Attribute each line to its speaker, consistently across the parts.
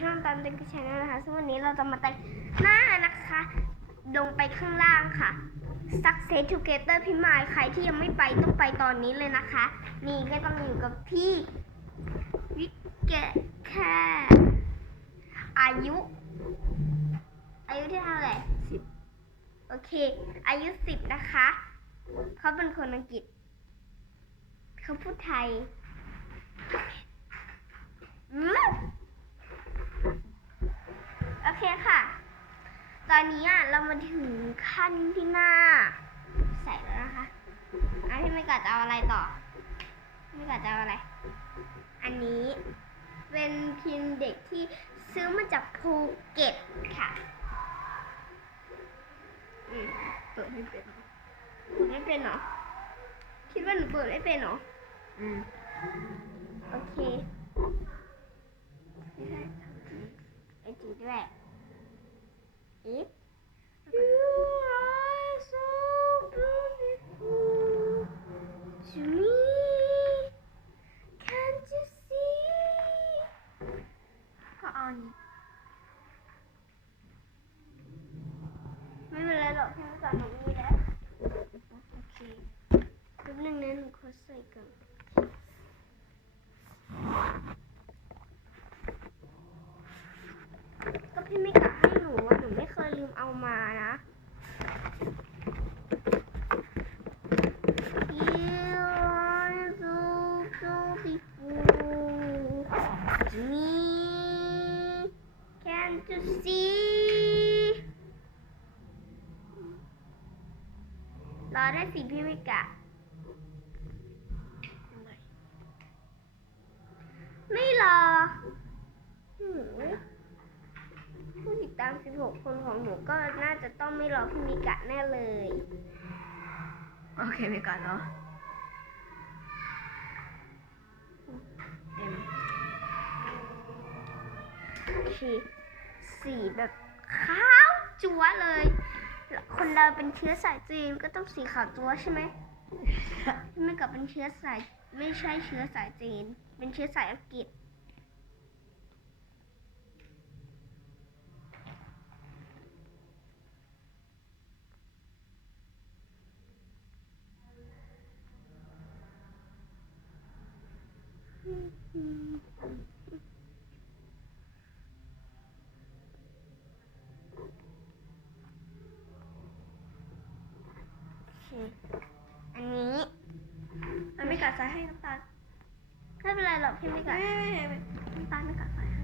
Speaker 1: ช่องตันเด็กชแนลนะคะซึ่งวันนี้เราจะมาแต่งหน้านะคะ ลงไปข้างล่างค่ะ Success Together พี่มายใครที่ยังไม่ไปต้องไปตอนนี้เลยนะคะ นี่ก็ต้องอยู่กับพี่วิกเกตแค่อายุ อายุที่เท่าไหร่สิบโอเค อายุสิบนะคะ เขาเป็นคนอังกฤษ เขาพูดไทย ตอนนี้อะเรามาถึงขั้นที่หน้า ใส่แล้วนะคะ อันที่ไม่กัดจะเอาอะไรต่อ ไม่กัดจะเอาอะไร อันนี้เป็นพิมพ์เด็กที่ซื้อมาจากภูเก็ตค่ะอืมเปิดไม่เป็นเปิดไม่เป็นเหรอ คิดว่าหนูเปิดไม่เป็นเหรอ
Speaker 2: อืม
Speaker 1: โอเคไม่ใช่ไอจีด้วยอีฟ You are so beautiful to me Can't you see
Speaker 2: ก็เอานี้
Speaker 1: ไม่เป็นไรหรอกพี่ไม่สอนหนูมีแล้วโอเคแป๊บนึงนะหนูขอใส่ก่อนก็พี่ไม่กะให้หนูอะหนูไม่เคยลืมเอามานะ You are so beautiful to me Can't you see ร อได้สิพี่มิกะ ไม่รอหือผู้ติดตาม 16 คนของหนูก็น่าจะต้องไม่รอพี่มิกะแน่เลย
Speaker 2: โอเคไปก่อนเนาะเต็ม
Speaker 1: สีสีแบบขาวจั๊วเลย คนเราเป็นเชื้อสายจีนก็ต้องสีขาวจั๊วใช่ไหมพี่มิกะเป็นเชื้อสายไม่ใช่เชื้อสายจีน เป็นเชื้อสายอังกฤษ โอเค อันนี้
Speaker 2: มันไม่กัดใส่ให้น้ำตาล
Speaker 1: ไม่เป็นไรหรอกพี่ไม่
Speaker 2: ไม่
Speaker 1: กัด
Speaker 2: ไม่ไม่ไม่น้ำตาลไม่กัดใส่ให้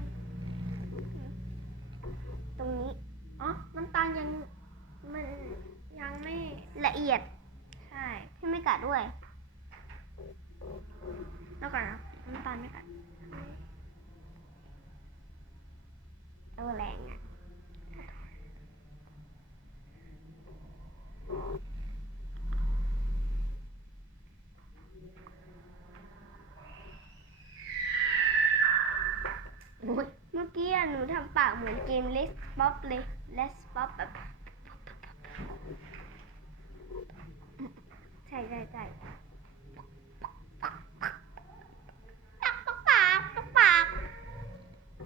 Speaker 1: ตรงนี้
Speaker 2: อ๋อ น้ำตาลยังมันยังไม่
Speaker 1: ละเอียด
Speaker 2: ใช่
Speaker 1: พี่ไม่กัดด้วย
Speaker 2: แล้วก่อนนะน้ำตาลไม่กัด
Speaker 1: เออแรงอะ
Speaker 2: โอ้ย
Speaker 1: เมื่อกี้อะหนูทำปากเหมือนเกม Let's Pop เลย Let's Pop แบบใช่ใช่ใช่ปากปากปาก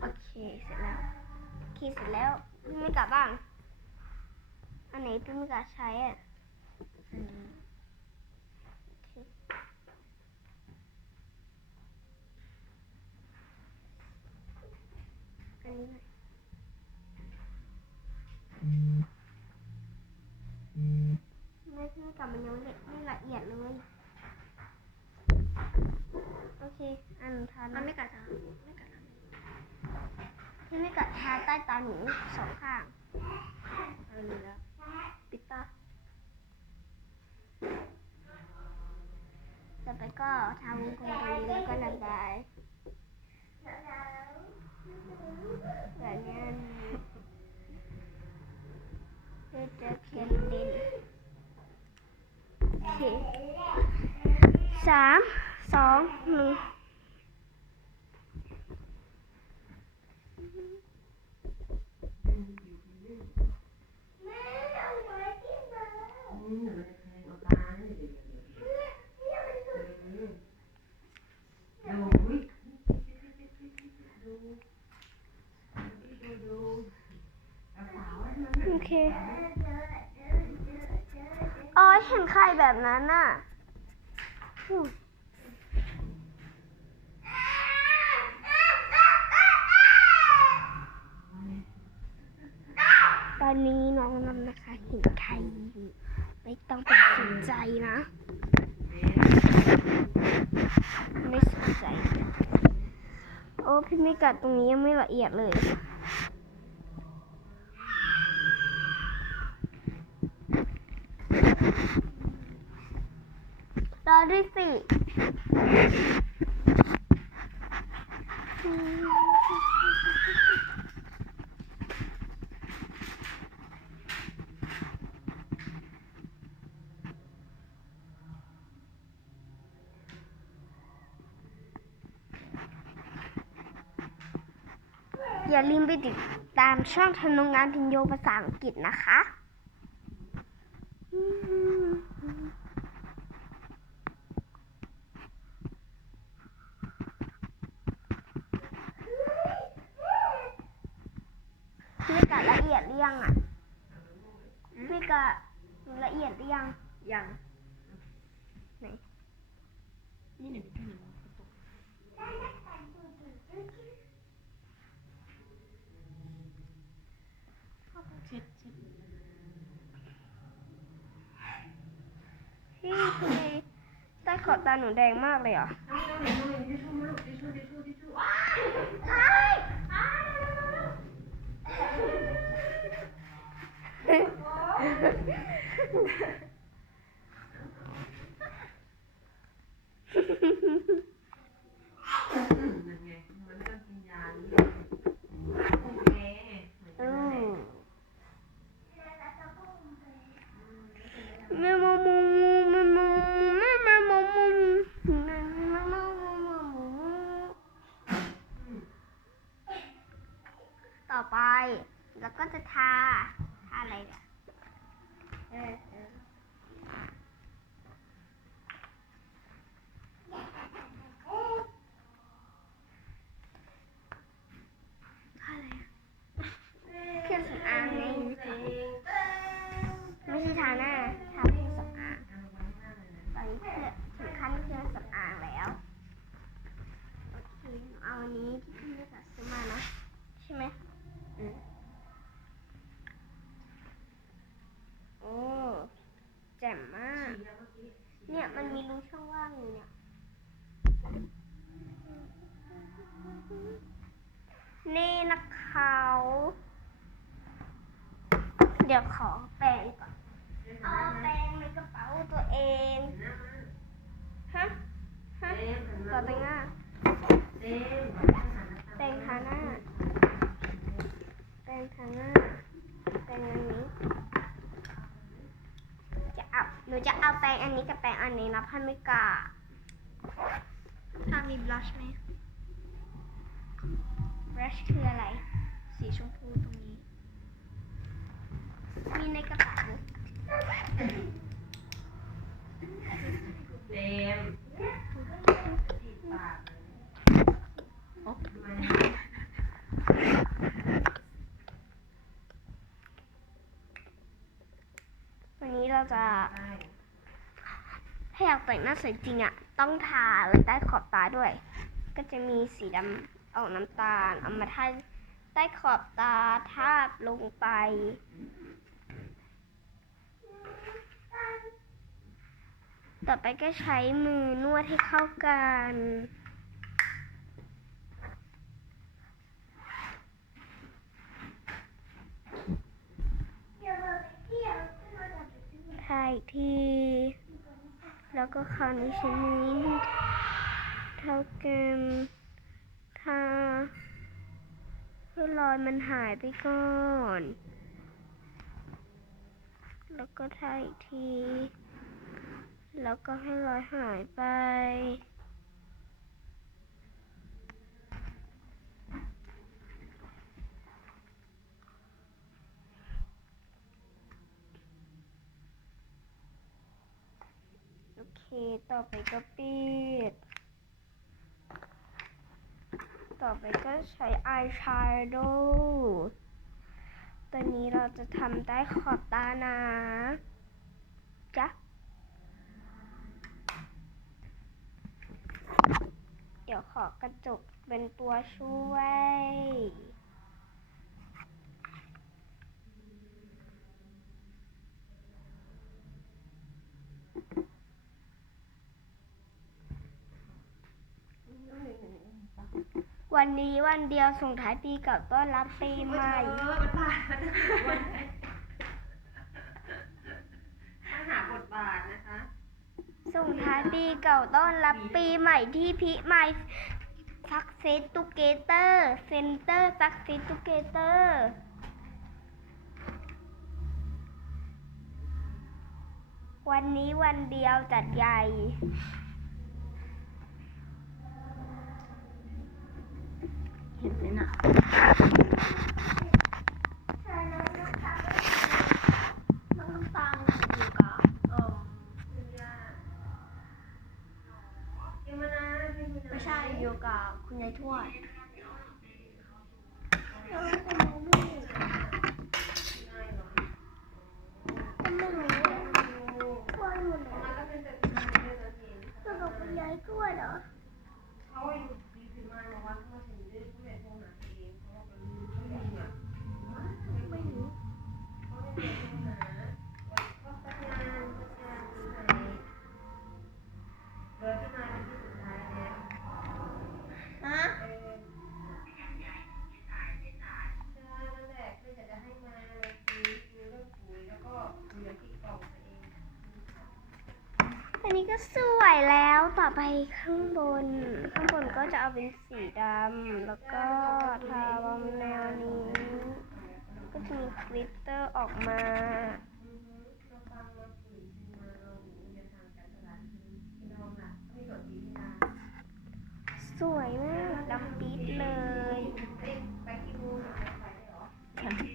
Speaker 2: โอเคเสร็จแล้ว
Speaker 1: คีเสร็จแล้วพี่ไม่กลับบ้าง อันไหนพี่ไม่กลับใช้อะ
Speaker 2: อันนี้่
Speaker 1: อยไม่พี่ไม่กลับมันยังไม่ไม่ละเอียดเลย โอเค อันทาน
Speaker 2: มันไม่กัดจ้ะไม่กัดนะ
Speaker 1: พี่ไม่กัดทาใต้ตาหนูสองข้าง
Speaker 2: เออรู้แล้วปิดตา
Speaker 1: ต่อไปก็ทำวงกลมตรงนี้แล้วก็ระบายแบบนี้เพื่อจะเขียนเด่นโอเค สามสองหนึ่งโอเคอ๋อเห็นใครแบบนั้นน่ะ ตอนนี้น้องนำนะคะเห็นใครอยู่ไม่ต้องไปสนใจนะ ไม่สนใจ โอ้พี่ไม่กัดตรงนี้ยังไม่ละเอียดเลย รอด้วยสิอย่าลืมไปติดตามช่องทำนงงานพินโยภาษาอังกฤษนะคะ พี่กะละเอียดหรือยังอะ พี่กะละเอียดหรือยัง
Speaker 2: ยัง
Speaker 1: ไหน
Speaker 2: นี่หนึ่งที่หนึ่งเช็ดเช็ด
Speaker 1: พี่ทำไมใต้ขอบตาหนูแดงมากเลยเหรออืมแม่มมูแม่มูแม่แม่มูมูแม่แม่มูมู ต่อไป แล้วก็จะทา ทาอะไรเนี่ย น้า ทาเครื่องสำอาง ตอนนี้เครื่องถึงขั้นเครื่องสำอางแล้ว โอเคหนูเอาอันนี้ที่พี่เลือกซื้อมานะ ใช่ไหมอืมโอ้แจ่มมาก เนี่ยมันมีรูช่องว่างอยู่เนี่ย นี่นะคะ เดี๋ยวขอแปรงก่อน เอาแปรงในกระเป๋าตัวเอง ฮะ ฮะ ต่อไปหน้าแปรงทาหน้าแปรงทาหน้าแปรงอันนี้ จะเอาหนูจะเอาแปรงอันนี้กับแปรงอันนี้นะพันไม่กล้า
Speaker 2: ถ้ามีบลัชไหม
Speaker 1: brush คืออะไร
Speaker 2: สีชมพูตรงนี้
Speaker 1: มีในกระเป๋า
Speaker 3: เจมส์
Speaker 2: โอ้
Speaker 1: วันนี้เรา จะถ้าอยากแต่งหน้าสวยจริงอะต้องทาไว้ใต้ขอบตาด้วย ก็จะมีสีดำออกน้ำตาล เอามาทาใต้ขอบตาทาบลงไป ต่อไปก็ใช้มือนวดให้เข้ากัน ทาอีกที แล้วก็คราวนี้ฉันนี้เท่ากันทาให้รอยมันหายไปก่อน แล้วก็ทาอีกที แล้วก็ให้รอยหายไป โอเค ต่อไปก็ปิด ต่อไปก็ใช้อายแชโดว์ตัวนี้เราจะทำใต้ขอบตานะจ๊ะเดี๋ยวขอกระจกเป็นตัวช่วย วั นี้วันเดียวส่งท้ายปีเก่าต้อนรับปีใหม่
Speaker 3: ออมันบาทมันหาบทบาทนะคะ
Speaker 1: ส่งท้ายปีเก่าต้อนรับปีใหม่ที่พิมายซักเซตตูเกเตอร์เซ็นเตอร์ซักเซตตูเกเตอร์วันนี้วันเดียวจัดใหญ่
Speaker 3: เห็น แล้วต่อ
Speaker 1: ไปข้างบน ข้างบนก็จะเอาเป็นสีดำแล้วก็ทาบางแนวนี้ ก็จะมีคลิตเตอร์ออกมา สวยมากดำปี๊ดเลย อันนี้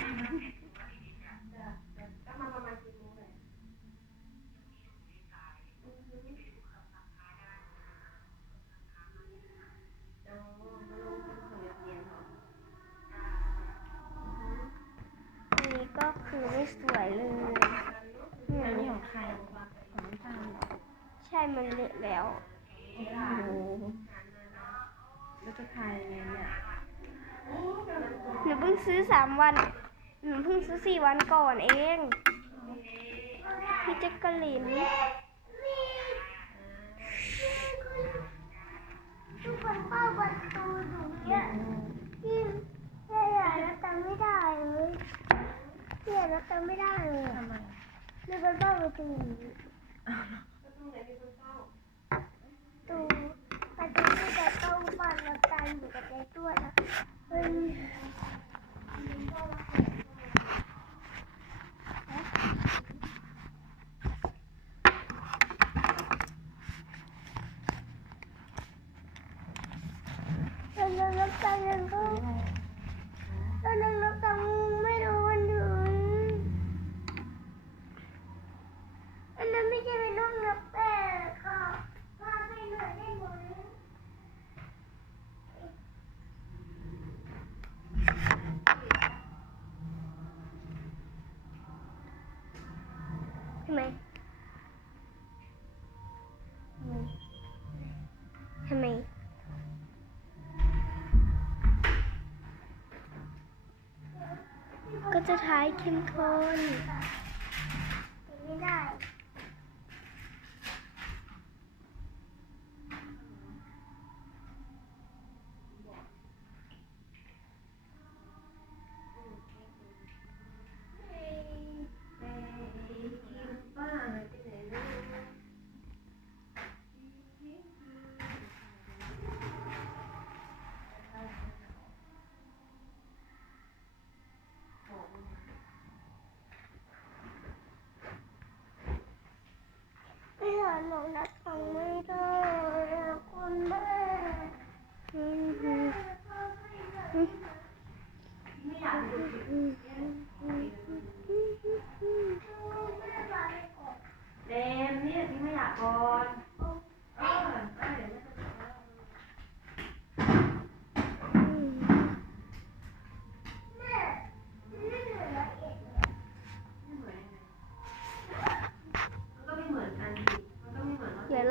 Speaker 1: ก็คือไม่สวยเลยเนี่ย
Speaker 3: อันนี้ของใครของน้ำตาลเหรอ
Speaker 1: ใช่มันเละแล้ว
Speaker 3: โอ้โหแล้วจะทายยังไงเนี่ย
Speaker 1: หนูเพิ่งซื้อสามวันหนูเพิ่งซื้อสี่วันก่อนเองพี่แจ๊กกะลิน
Speaker 2: ทุกคนเฝ้าประตูหนูเนี่ยที่แย่ๆแล้วจำไม่ได้เลย แย่แล้วจำไม่ได้เลย
Speaker 3: ทำไม
Speaker 2: มีคนเฝ้าประตูตูประตูที่จะเข้าบ้านแล้วกันอยู่กับใจตัวนะเฮ้ย
Speaker 1: จะท้ายเข้มข้น
Speaker 2: ไม่ได้ไม่หาหนูนัดฟังไม่ได้อะคุณแม่
Speaker 1: อืมฮึอืม
Speaker 3: เดมเนี่ยทิ้งขยะก่อนเออได้เดี๋ยวแม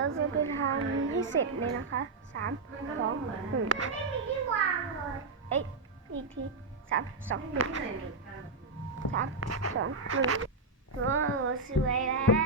Speaker 3: ่จะ
Speaker 1: เราจะไปทำให้เสร็จเลยนะคะสามสองหนึ่ง
Speaker 2: ไม่มีที่วางเลย
Speaker 1: เอ้ยอีกทีสามสองหนึ่งสามสองหนึ่งโอ้สวยแล้ว